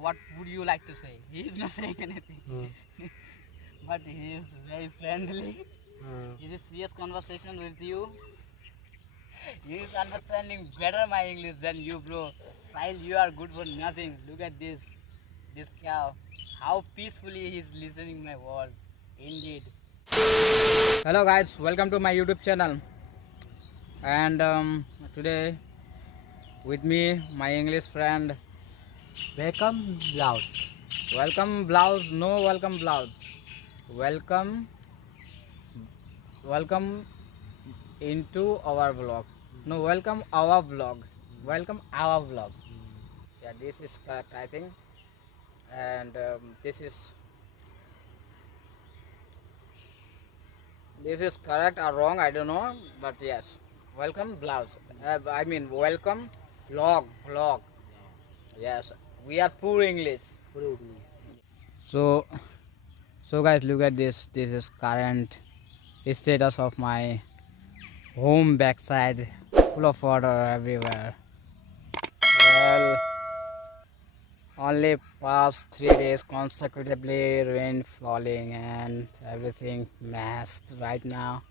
what would you like to say? He is not saying anything. But he is very friendly. Is a serious conversation with you. He is understanding better my English than you, bro. Sahil, you are good for nothing. Look at this cow. How peacefully he is listening my words. Indeed. Hello guys, welcome to my YouTube channel. And today with me, my English friend. Welcome, Blouse. Welcome blouse, no welcome blouse. Welcome, welcome into our vlog. No, welcome our vlog. Welcome our vlog. Yeah, this is correct, I think. And this is correct or wrong, I don't know. But yes, welcome blouse. I mean, welcome vlog. Yes, we are poor English. So, so guys, look at this. This is current status of my home backside, full of water everywhere. Well, only past 3 days consecutively rain falling and everything messed right now.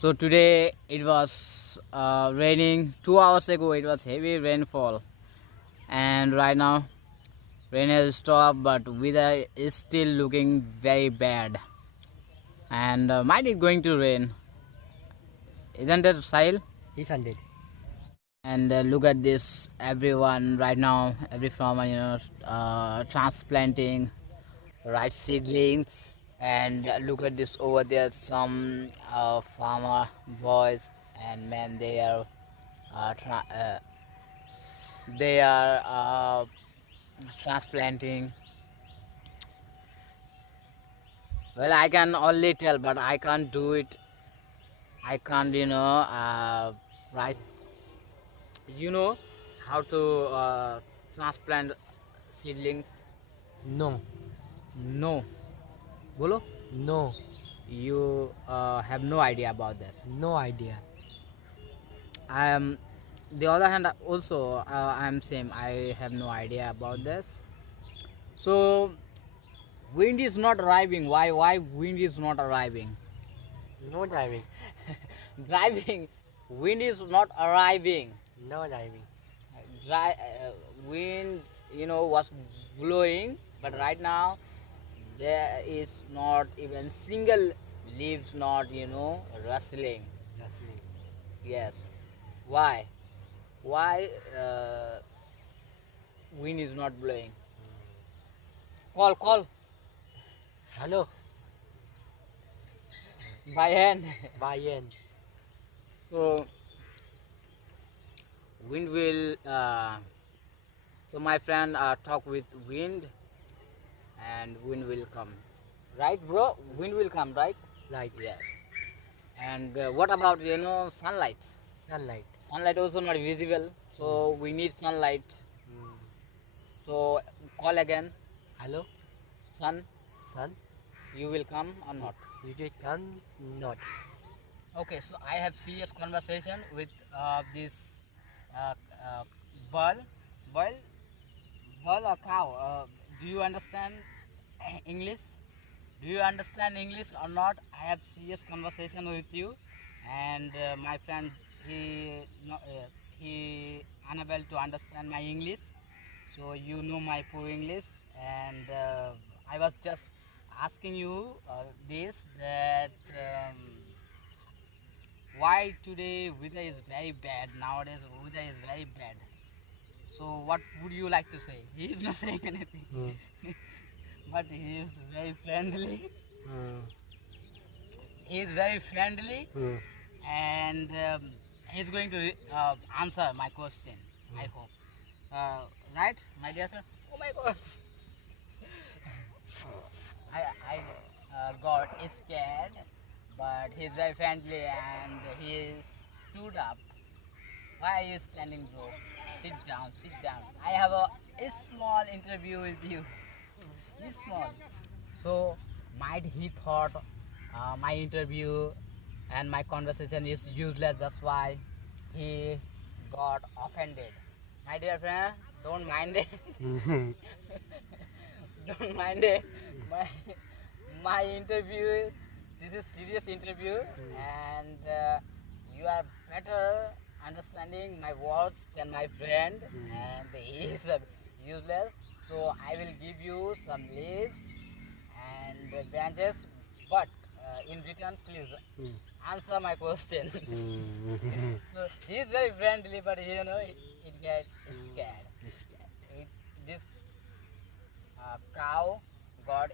So today it was raining. 2 hours ago it was heavy rainfall, and right now rain has stopped, but weather is still looking very bad. And might it going to rain? Isn't it, Sahil? He's 100. And look at this, everyone right now, every farmer, transplanting right seedlings. And look at this over there, some farmer boys and men, they are transplanting. Well, I can only tell, but I can't do it. I can't, right. You know how to transplant seedlings? No, No. Bolo? no, You have no idea about that. no idea. I am. The other hand, also I am same. I have no idea about this. So wind is not arriving. Why? Why wind is not arriving? No driving. Driving. Wind is not arriving. No driving. Dry, wind, was blowing, but right now there is not even single leaves not rustling. Nothing. Yes. Why? Why wind is not blowing? Call Hello, by hand. Bayan. So wind will so my friend talk with wind, and wind will come, right bro? Wind will come, right? Light. Yes. And what about sunlight? Sunlight. Sunlight also not visible, so we need sunlight. So call again. Hello, Sun, sun. you will come or not? You will come? Not. Okay, so I have serious conversation with this uh, uh, bull, bull, bull or cow. Do you understand English? Do you understand English or not? I have serious conversation with you, and my friend, he unable to understand my English. So you know my poor English, and I was just asking you this, that why today weather is very bad. Nowadays weather is very bad. So what would you like to say? He is not saying anything. But he is very friendly. He is very friendly, and he's going to answer my question, I hope. Right, my dear friend? Oh my god. I got scared, but he's very friendly and he stood up. Why are you standing, bro? Sit down, sit down. I have a small interview with you. It's small. So might he thought my interview and my conversation is useless. That's why he got offended. My dear friend, don't mind it. Don't mind it. My my interview. This is serious interview, and you are better understanding my words than my friend, and he is useless. So I will give you some leaves and branches, but in return, please answer my question. So he is very friendly, but you know it get scared. This cow got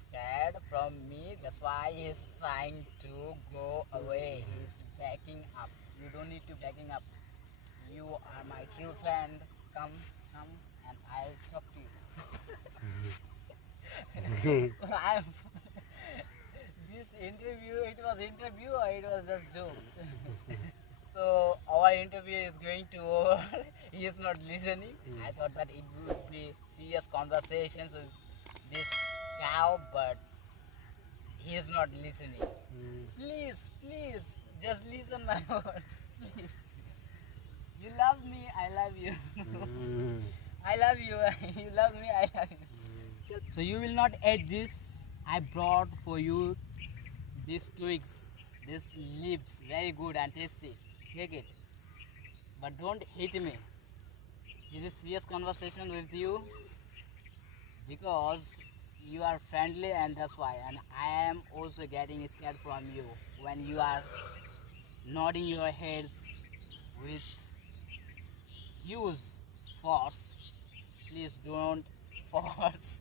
scared from me. That's why he's trying to go away. He's backing up. You don't need to backing up. You are my true friend. Come, come, and I'll talk to you. I'm this interview, it was interview or it was just joke? So our interview is going to over. He is not listening. I thought that it would be serious conversations with this cow, but he is not listening. Please, please, just listen my word. Please. You love me, I love you. I love you. You love me, I love you. So you will not eat this. I brought for you these twigs, these leaves, very good and tasty. Take it, but don't hit me. This is serious conversation with you because you are friendly, and that's why. And I am also getting scared from you when you are nodding your heads with huge force. Please don't force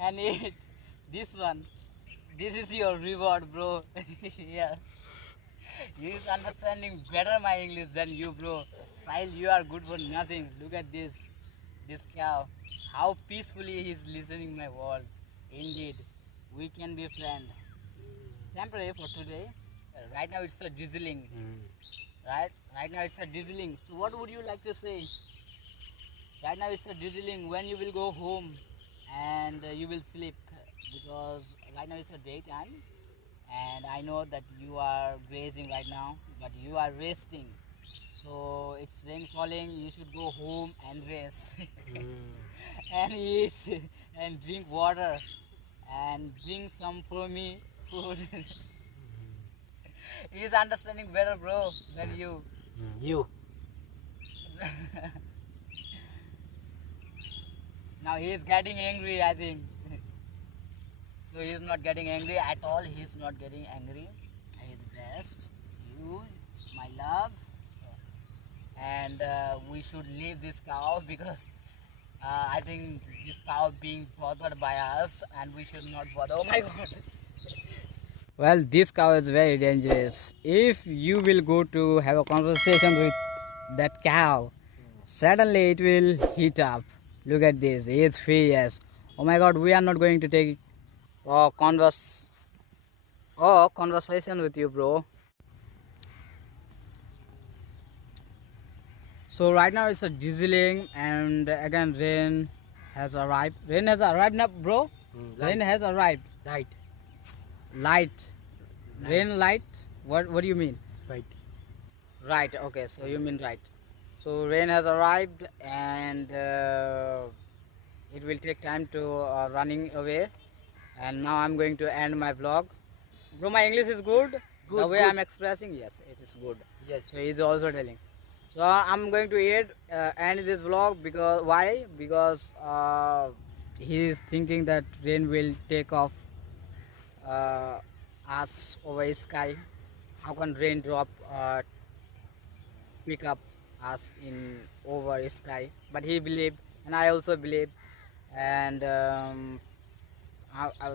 and eat this one. This is your reward, bro. Yeah. He is understanding better my English than you, bro. Sahil, you are good for nothing. Look at this cow. How peacefully he is listening my words. Indeed, we can be friends. Temporary for today. Right now it's a drizzling. Right now it's a drizzling. So what would you like to say? Right now it's a drizzling. When you will go home and you will sleep, because right now it's a daytime, and I know that you are grazing right now, but you are resting. So it's rain falling. You should go home and rest, and eat and drink water, and bring some for me food. He's understanding better, bro, than you. You. Now he is getting angry, I think. So he is not getting angry at all. He is not getting angry. He is best. You, my love, and we should leave this cow because I think this cow being bothered by us, and we should not bother. Oh my God. Well, this cow is very dangerous. If you will go to have a conversation with that cow, suddenly it will heat up. Look at this. He is furious. Oh my God, we are not going to take conversation with you, bro. So right now it's a drizzling, and again rain has arrived. Rain has arrived now, bro. Rain has arrived. Light. Light. Rain light. What do you mean? Right. Right. Okay. So you mean right. So rain has arrived, and it will take time to running away. And now I'm going to end my vlog. Bro, my English is good. Good, The way good. I'm expressing, yes, it is good. Yes. So he's also telling. So I'm going to end this vlog because why? Because he is thinking that rain will take off us over sky. How can rain drop pick up us in over sky? But he believed, and I also believe, and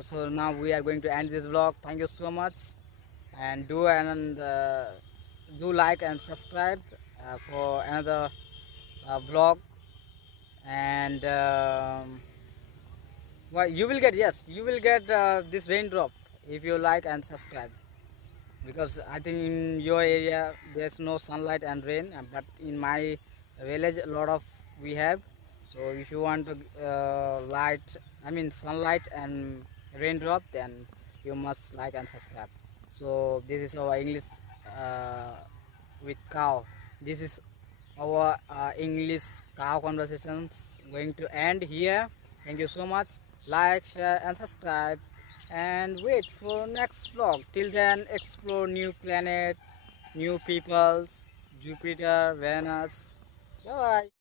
so now we are going to end this vlog. Thank you so much, and do like and subscribe for another vlog. And well, you will get, yes, you will get this raindrop if you like and subscribe, because I think in your area there's no sunlight and rain, but in my village a lot of we have. So if you want sunlight and raindrop, then you must like and subscribe. So this is our English with cow. This is our English cow conversations going to end here. Thank you so much. Like, share, and subscribe. And wait for next vlog. Till then, explore new planet, new peoples, Jupiter, Venus. Bye.